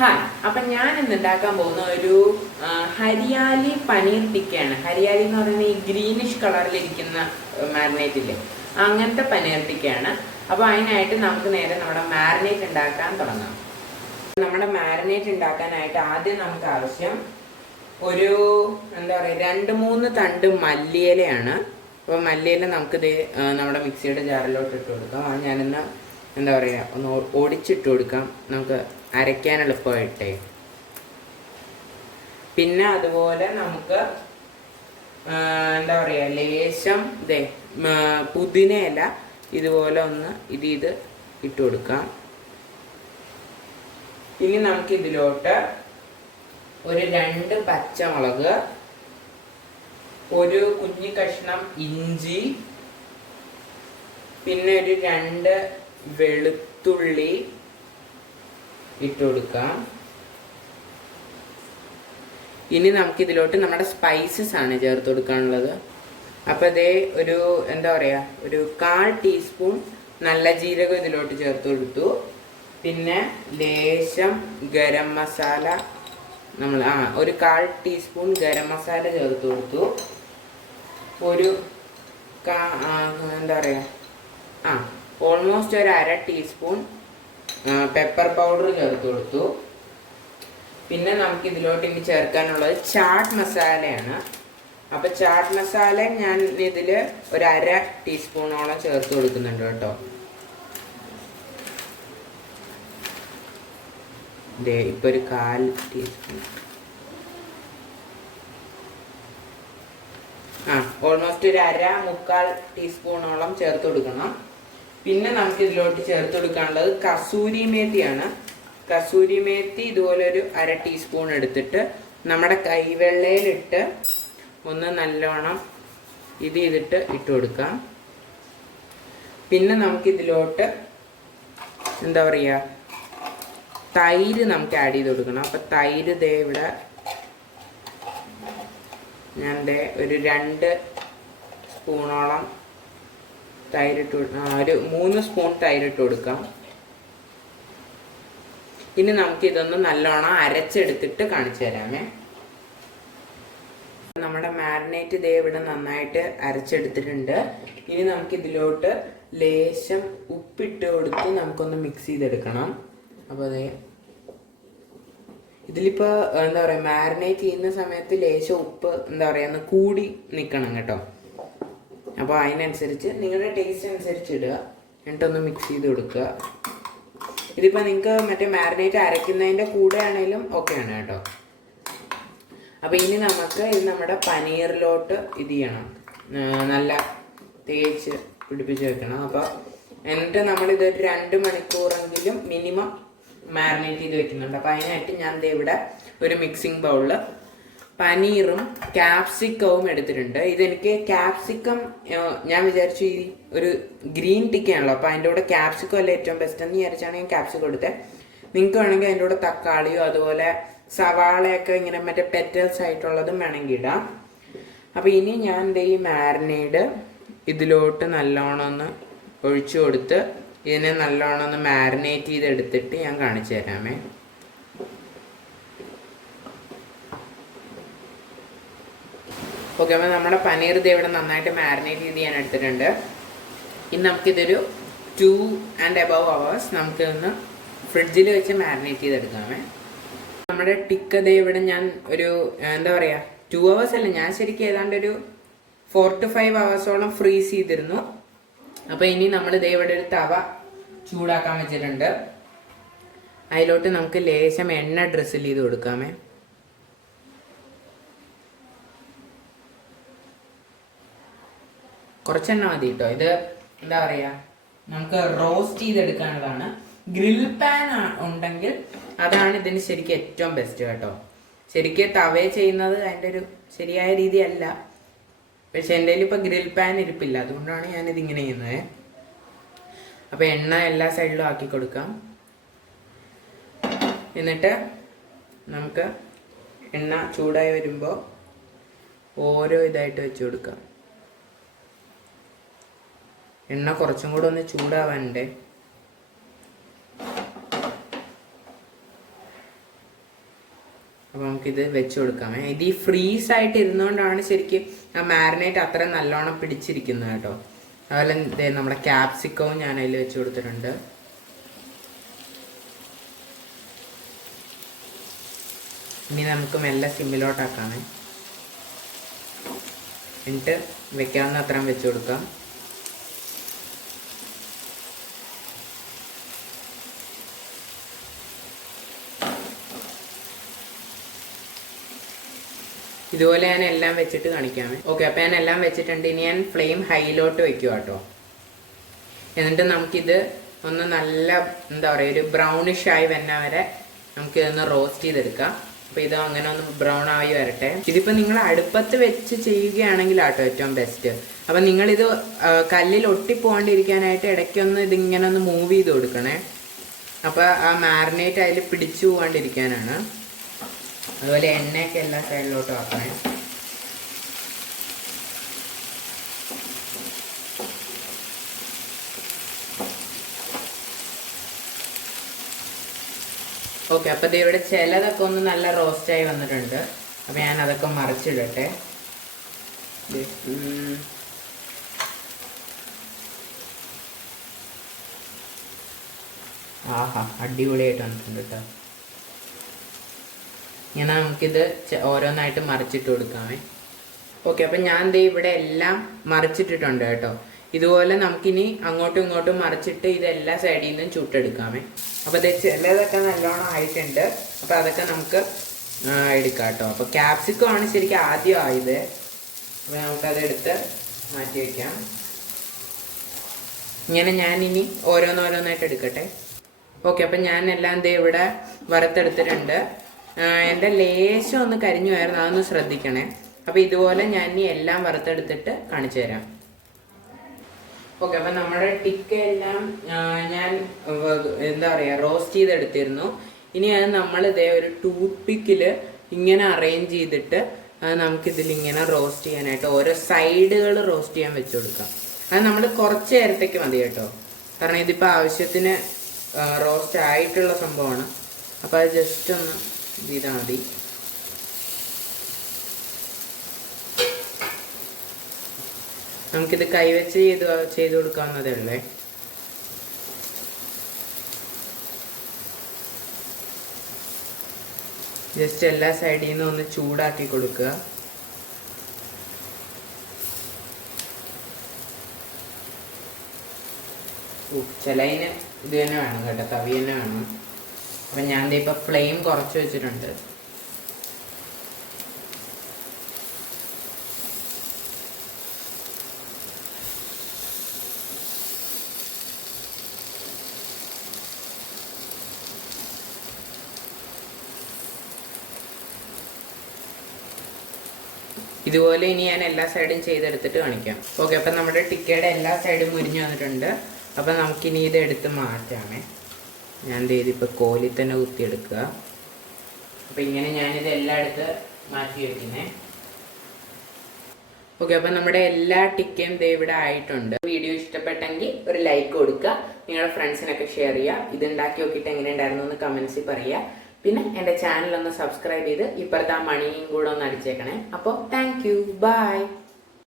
Hi, അപ്പം ഞാൻ ഇന്ന് ഉണ്ടാക്കാൻ പോകുന്ന ഒരു ഹരിയാലി പനീർ ടിക്കയാണ്. ഹരിയാലി എന്ന് പറയുന്നത് ഈ ഗ്രീനിഷ് കളറിലിരിക്കുന്ന മാരിനേറ്റ് ഇല്ലേ, അങ്ങനത്തെ പനീർ ടിക്കയാണ്. അപ്പോൾ അതിനായിട്ട് നമുക്ക് നേരെ നമ്മുടെ മാരിനേറ്റ് ഉണ്ടാക്കാൻ തുടങ്ങാം. നമ്മുടെ മാരിനേറ്റ് ഉണ്ടാക്കാനായിട്ട് ആദ്യം നമുക്ക് ആവശ്യം ഒരു എന്താ പറയുക 2-3 തണ്ട് മല്ലിയിലയാണ്. അപ്പോൾ മല്ലിയില നമുക്കിത് നമ്മുടെ മിക്സിയുടെ ജാറിലോട്ട് ഇട്ട് കൊടുക്കാം. അത് ഞാനിന്ന് എന്താ പറയുക ഒന്ന് ഒടിച്ചിട്ട് കൊടുക്കാം, നമുക്ക് അരയ്ക്കാൻ എളുപ്പമായിട്ടേ. പിന്നെ അതുപോലെ നമുക്ക് എന്താ പറയുക ലേശം പുതിനയില ഇതുപോലെ ഒന്ന് ഇത് ഇട്ട് കൊടുക്കാം. ഇനി നമുക്ക് ഇതിലോട്ട് ഒരു 2 പച്ചമുളക്, ഒരു കുഞ്ഞു കഷ്ണം ഇഞ്ചി, പിന്നെ ഒരു 2 വെളുത്തുള്ളി ഇട്ട് കൊടുക്കാം. ഇനി നമുക്ക് ഇതിലോട്ട് നമ്മുടെ സ്പൈസസ് ആണ് ചേർത്ത് കൊടുക്കാനുള്ളത്. അപ്പോൾ അതേ ഒരു എന്താ പറയുക ഒരു 1/4 ടീസ്പൂൺ നല്ല ജീരകം ഇതിലോട്ട് ചേർത്ത് കൊടുത്തു. പിന്നെ ലേശം ഗരം മസാല ഒരു 1/4 ടീസ്പൂൺ ഗരം മസാല ചേർത്ത് കൊടുത്തു. ഒരു എന്താ പറയുക ഓൾമോസ്റ്റ് ഒരു 1/2 ടീസ്പൂൺ പെപ്പർ പൗഡർ ചേർത്ത് കൊടുത്തു. പിന്നെ നമുക്ക് ഇതിലോട്ട് ഇനി ചേർക്കാനുള്ളത് ചാട്ട് മസാലയാണ്. അപ്പോൾ ചാട്ട് മസാല ഞാൻ ഇതിൽ ഒരു 1/2 ടീസ്പൂണോളം ചേർത്ത് കൊടുക്കുന്നുണ്ട് കേട്ടോ. ഇപ്പൊ ഒരു 1/4 ടീസ്പൂൺ ഓൾമോസ്റ്റ് ഒരു 1/2-1/4 ടീസ്പൂണോളം ചേർത്ത് കൊടുക്കണം. പിന്നെ നമുക്ക് ഇതിലോട്ട് ചേർത്ത് കൊടുക്കാനുള്ളത് കസൂരി മേത്തിയാണ്. കസൂരി മേത്തി ഇതുപോലെ ഒരു 1/2 ടീസ്പൂൺ എടുത്തിട്ട് നമ്മുടെ കൈവെള്ളയിലിട്ട് ഒന്ന് നല്ലോണം ഇട്ട് കൊടുക്കാം. പിന്നെ നമുക്കിതിലോട്ട് എന്താ പറയുക തൈര് നമുക്ക് ആഡ് ചെയ്ത് കൊടുക്കണം. അപ്പം തൈര് ഇവിടെ ഞാൻ ഒരു 2 സ്പൂണോളം തൈരിട്ട് ഒരു 3 സ്പൂൺ തൈരിട്ട് കൊടുക്കാം. ഇനി നമുക്ക് ഇതൊന്ന് നല്ലോണം അരച്ചെടുത്തിട്ട് കാണിച്ചു തരാമേ. നമ്മുടെ മാരിനേറ്റ് ഇവിടെ നന്നായിട്ട് അരച്ചെടുത്തിട്ടുണ്ട്. ഇനി നമുക്ക് ഇതിലോട്ട് ലേശം ഉപ്പിട്ട് കൊടുത്ത് നമുക്കൊന്ന് മിക്സ് ചെയ്തെടുക്കണം. അപ്പോൾ ഇതിലിപ്പോൾ എന്താ പറയുക മാരിനേറ്റ് ചെയ്യുന്ന സമയത്ത് ലേശം ഉപ്പ് എന്താ പറയുക ഒന്ന് കൂടി നിൽക്കണം കേട്ടോ. അപ്പോൾ അതിനനുസരിച്ച് നിങ്ങളുടെ ടേസ്റ്റ് അനുസരിച്ച് ഇടുക, എന്നിട്ടൊന്ന് മിക്സ് ചെയ്ത് കൊടുക്കുക. ഇതിപ്പോൾ നിങ്ങൾക്ക് മറ്റേ മാരിനേറ്റ് അരയ്ക്കുന്നതിൻ്റെ കൂടെ ആണെങ്കിലും ഓക്കെയാണ് കേട്ടോ. അപ്പോൾ ഇനി നമുക്ക് ഇത് നമ്മുടെ പനീറിലോട്ട് ചെയ്യണം, നല്ല തേച്ച് പിടിപ്പിച്ച് വെക്കണം. അപ്പോൾ എന്നിട്ട് നമ്മളിതൊരു 2 മണിക്കൂറെങ്കിലും മിനിമം മാരിനേറ്റ് ചെയ്ത് വെക്കുന്നുണ്ട്. അപ്പോൾ അതിനായിട്ട് ഞാൻ ഇവിടെ ഒരു മിക്സിംഗ് ബൗളിൽ പനീറും ക്യാപ്സിക്കവും എടുത്തിട്ടുണ്ട്. ഇതെനിക്ക് ക്യാപ്സിക്കം ഞാൻ വിചാരിച്ചു ഈ ഒരു ഗ്രീൻ ടിക്കയാണല്ലോ, അപ്പോൾ അതിൻ്റെ കൂടെ ക്യാപ്സിക്കം അല്ലേ ഏറ്റവും ബെസ്റ്റ് എന്ന് വിചാരിച്ചാണ് ഞാൻ ക്യാപ്സിക്കം എടുത്തത്. നിങ്ങൾക്ക് വേണമെങ്കിൽ അതിൻ്റെ കൂടെ തക്കാളിയോ അതുപോലെ സവാളയൊക്കെ ഇങ്ങനെ മറ്റേ പെറ്റൽസ് ആയിട്ടുള്ളതും വേണമെങ്കിൽ ഇടാം. അപ്പോൾ ഇനി ഞാൻ ഈ മാരിനേഡ് ഇതിലോട്ട് നല്ലോണം ഒന്ന് ഒഴിച്ചു കൊടുത്ത് ഇതിനെ നല്ലോണം ഒന്ന് മാരിനേറ്റ് ചെയ്തെടുത്തിട്ട് ഞാൻ കാണിച്ചു തരാമേ. ഓക്കെ, അപ്പോൾ നമ്മുടെ പനീർ ഇവിടെ നന്നായിട്ട് മാരിനേറ്റ് ചെയ്ത് ഞാൻ എടുത്തിട്ടുണ്ട്. ഇനി നമുക്കിതൊരു 2 and above hours നമുക്കിതൊന്ന് ഫ്രിഡ്ജിൽ വെച്ച് മാരിനേറ്റ് ചെയ്തെടുക്കാമേ. നമ്മുടെ ടിക്ക ഇവിടെ ഞാൻ ഒരു എന്താ പറയുക 2 hours അല്ല, ഞാൻ ശരിക്കും ഏതാണ്ട് ഒരു 4 to 5 hours ഫ്രീസ് ചെയ്തിരുന്നു. അപ്പോൾ ഇനി നമ്മൾ ഇവിടെ ഒരു തവ ചൂടാക്കാൻ വെച്ചിട്ടുണ്ട്. അതിലോട്ട് നമുക്ക് ലേശം എണ്ണ ഡ്രിസിൽ ചെയ്ത് കൊടുക്കാമേ. കുറച്ചെണ്ണ മതി കേട്ടോ. ഇത് എന്താ പറയുക നമുക്ക് റോസ്റ്റ് ചെയ്തെടുക്കാനുള്ളതാണ്. ഗ്രിൽ പാൻ ഉണ്ടെങ്കിൽ അതാണ് ഇതിന് ശരിക്കും ഏറ്റവും ബെസ്റ്റ് കേട്ടോ. ശരിക്കും തവേ ചെയ്യുന്നത് അതിൻ്റെ ഒരു ശരിയായ രീതിയല്ല, പക്ഷെ എൻ്റെ കയ്യിൽ ഇപ്പോൾ ഗ്രിൽ പാൻ ഇരിപ്പില്ല, അതുകൊണ്ടാണ് ഞാനിതിങ്ങനെ ചെയ്യുന്നത്. അപ്പോൾ എണ്ണ എല്ലാ സൈഡിലും ആക്കി കൊടുക്കാം. എന്നിട്ട് നമുക്ക് എണ്ണ ചൂടായി വരുമ്പോൾ ഓരോ ഇതായിട്ട് വെച്ച് കൊടുക്കാം. എണ്ണ കുറച്ചും കൂടെ ഒന്ന് ചൂടാവാനുണ്ട്. അപ്പോൾ നമുക്കിത് വെച്ച് കൊടുക്കാമേ. ഇത് ഈ ഫ്രീസ് ആയിട്ട് ഇരുന്നുകൊണ്ടാണ് ശരിക്കും ആ മാരിനേറ്റ് അത്ര നല്ലോണം പിടിച്ചിരിക്കുന്നത് കേട്ടോ. അതുപോലെ നമ്മുടെ ക്യാപ്സിക്കവും ഞാൻ അതിൽ വെച്ച് കൊടുത്തിട്ടുണ്ട്. ഇനി നമുക്ക് മെല്ലെ സിമ്മിലോട്ടാക്കാമേ. എന്നിട്ട് വെക്കാവുന്ന അത്രയും വെച്ച് കൊടുക്കാം. ഇതുപോലെ ഞാൻ എല്ലാം വെച്ചിട്ട് കാണിക്കാമേ. ഓക്കെ, അപ്പോൾ ഞാൻ എല്ലാം വെച്ചിട്ടുണ്ട്. ഇനി ഞാൻ ഫ്ലെയിം ഹൈയിലോട്ട് വെക്കുക കേട്ടോ. എന്നിട്ട് നമുക്കിത് ഒന്ന് നല്ല എന്താ പറയുക ഒരു ബ്രൗണിഷ് ആയി വന്ന വരെ നമുക്കിതൊന്ന് റോസ്റ്റ് ചെയ്തെടുക്കാം. അപ്പോൾ ഇത് അങ്ങനെ ഒന്ന് ബ്രൗൺ ആയി വരട്ടെ. ഇതിപ്പോൾ നിങ്ങൾ അടുപ്പത്ത് വെച്ച് ചെയ്യുകയാണെങ്കിൽ ആട്ടോ ഏറ്റവും ബെസ്റ്റ്. അപ്പം നിങ്ങളിത് കല്ലിൽ ഒട്ടിപ്പോകാണ്ടിരിക്കാനായിട്ട് ഇടയ്ക്കൊന്ന് ഇതിങ്ങനെ ഒന്ന് മൂവ് ചെയ്ത് കൊടുക്കണേ. അപ്പോൾ ആ മാരിനേറ്റ് അതിൽ പിടിച്ചു പോകാണ്ടിരിക്കാനാണ്. അതുപോലെ എണ്ണയൊക്കെ എല്ലാ സൈഡിലോട്ടും ആക്കണേ. ഓക്കെ, അപ്പോൾ ഇത് ഇവിടെ ചിലതൊക്കെ ഒന്ന് നല്ല റോസ്റ്റായി വന്നിട്ടുണ്ട്. അപ്പോൾ ഞാൻ അതൊക്കെ മറിച്ചിടട്ടെ. ആഹാ, അടിപൊളിയായിട്ട് വന്നിട്ടുണ്ട് കേട്ടോ. ഇങ്ങനെ നമുക്കിത് ഓരോന്നായിട്ട് മറിച്ചിട്ട് കൊടുക്കാമേ. ഓക്കെ, അപ്പം ഞാൻ ദേ ഇവിടെ എല്ലാം മറിച്ചിട്ടിട്ടുണ്ട് കേട്ടോ. ഇതുപോലെ നമുക്കിനി അങ്ങോട്ടും ഇങ്ങോട്ടും മറിച്ചിട്ട് ഇതെല്ലാ സൈഡിൽ നിന്നും ചുട്ടെടുക്കാമേ. അപ്പോൾ ഇത് ചിലതൊക്കെ നല്ലോണം ആയിട്ടുണ്ട്. അപ്പോൾ അതൊക്കെ നമുക്ക് എടുക്കാം കേട്ടോ. അപ്പോൾ ക്യാപ്സിക്കം ആണ് ശരിക്കും ആദ്യം ആയത്. അപ്പോൾ നമുക്കതെടുത്ത് മാറ്റി വയ്ക്കാം. ഇങ്ങനെ ഞാനിനി ഓരോന്നോരോന്നായിട്ട് എടുക്കട്ടെ. ഓക്കെ, അപ്പം ഞാൻ എല്ലാം ദേ ഇവിടെ വറുത്തെടുത്തിട്ടുണ്ട്. എൻ്റെ ലേശം ഒന്ന് കരിഞ്ഞു പോയായിരുന്നു, അതൊന്ന് ശ്രദ്ധിക്കണേ. അപ്പോൾ ഇതുപോലെ ഞാൻ ഇനി എല്ലാം വറുത്തെടുത്തിട്ട് കാണിച്ചു തരാം. ഓക്കെ, അപ്പം നമ്മുടെ ടിക്ക എല്ലാം ഞാൻ എന്താ പറയുക റോസ്റ്റ് ചെയ്തെടുത്തിരുന്നു. ഇനി അത് നമ്മൾ ഇതേ ഒരു ടൂത്ത് പിക്കിൽ ഇങ്ങനെ അറേഞ്ച് ചെയ്തിട്ട് നമുക്കിതിലിങ്ങനെ റോസ്റ്റ് ചെയ്യാനായിട്ട് ഓരോ സൈഡുകൾ റോസ്റ്റ് ചെയ്യാൻ വെച്ച് കൊടുക്കാം. അത് നമ്മൾ കുറച്ച് നേരത്തേക്ക് മതി കേട്ടോ. കാരണം ഇതിപ്പോൾ ആവശ്യത്തിന് റോസ്റ്റ് ആയിട്ടുള്ള സംഭവമാണ്. അപ്പോൾ അത് ജസ്റ്റ് ഒന്ന് ചെയ്താൽ മതി. നമുക്കിത് കൈവച്ച് ചെയ്ത് കൊടുക്കാവുന്നതേ ഉള്ളേ. ജസ്റ്റ് എല്ലാ സൈഡിൽ നിന്നും ഒന്ന് ചൂടാക്കി കൊടുക്കുക. ചിലതിന് ഇത് തന്നെ വേണം കേട്ടോ, തവി തന്നെ വേണം. അപ്പം ഞാൻ ഇപ്പം ഫ്ലെയിം കുറച്ച് വെച്ചിട്ടുണ്ട്. ഇതുപോലെ ഇനി ഞാൻ എല്ലാ സൈഡും ചെയ്തെടുത്തിട്ട് കാണിക്കാം. ഓക്കെ, അപ്പം നമ്മുടെ ടിക്കയുടെ എല്ലാ സൈഡും മുരിഞ്ഞു വന്നിട്ടുണ്ട്. അപ്പം നമുക്കിനി ഇത് എടുത്ത് മാറ്റാമേ. ഞാൻ ഇതിപ്പോൾ കോലിൽ തന്നെ കുത്തിയെടുക്കുക. അപ്പം ഇങ്ങനെ ഞാനിത് എല്ലാം എടുത്ത് മാറ്റി വയ്ക്കുന്നേ. ഓക്കെ, അപ്പം നമ്മുടെ എല്ലാ ടിക്കയും ഇവിടെ ആയിട്ടുണ്ട്. വീഡിയോ ഇഷ്ടപ്പെട്ടെങ്കിൽ ഒരു ലൈക്ക് കൊടുക്കുക, നിങ്ങളുടെ ഫ്രണ്ട്സിനൊക്കെ ഷെയർ ചെയ്യുക. ഇത് ഉണ്ടാക്കി നോക്കിയിട്ട് എങ്ങനെയുണ്ടായിരുന്നു എന്ന് കമൻസിൽ പറയുക. പിന്നെ എൻ്റെ ചാനൽ ഒന്ന് സബ്സ്ക്രൈബ് ചെയ്ത് ഇപ്പോഴത്തെ ആ മണിയും കൂടെ ഒന്ന് അടിച്ചേക്കണേ. അപ്പോൾ താങ്ക് യു, ബൈ.